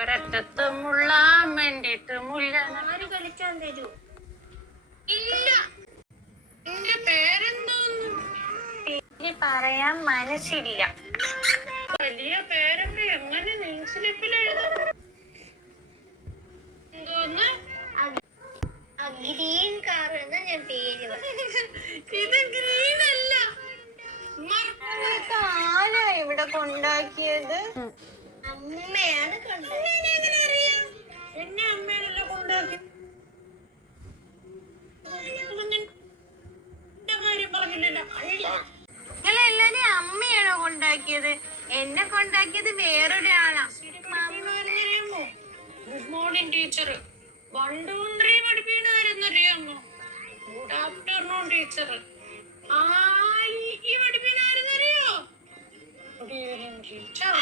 ഒരറ്റത്ത് മുള്ളാൻ വേണ്ടിട്ട് മുല്ല ആര് കളിക്കാൻ തരൂ? ഇല്ല. എന്റെ പേരെന്തോന്നു? പേര് പറയാൻ മനസ്സില്ല. വലിയ പേരൊക്കെ എങ്ങനെ നെയിം സ്ലിപ്പിൽ എഴുതും? എന്തോന്ന്? ഗ്രീൻ കാർ എന്ന് ഞാൻ പേര് ഇത് ഗ്രീൻ അല്ല. ആരാ ഇവിടെ കൊണ്ടാക്കിയത്? അമ്മയാണ് എന്നെ അമ്മേനല്ലേ കൊണ്ടാക്കി. കാര്യം പറഞ്ഞില്ലല്ലോ. നിങ്ങളെല്ലാരും അമ്മയാണോ കൊണ്ടാക്കിയത്? എന്നെ കൊണ്ടാക്കിയത് വേറൊരാളാ. Good morning teacher. 1 2 3 പഠിപ്പിക്കണാരെന്നറിയാമോ? Good afternoon teacher. ഈ പഠിപ്പിക്കണാരെന്നറിയോ? Good evening teacher.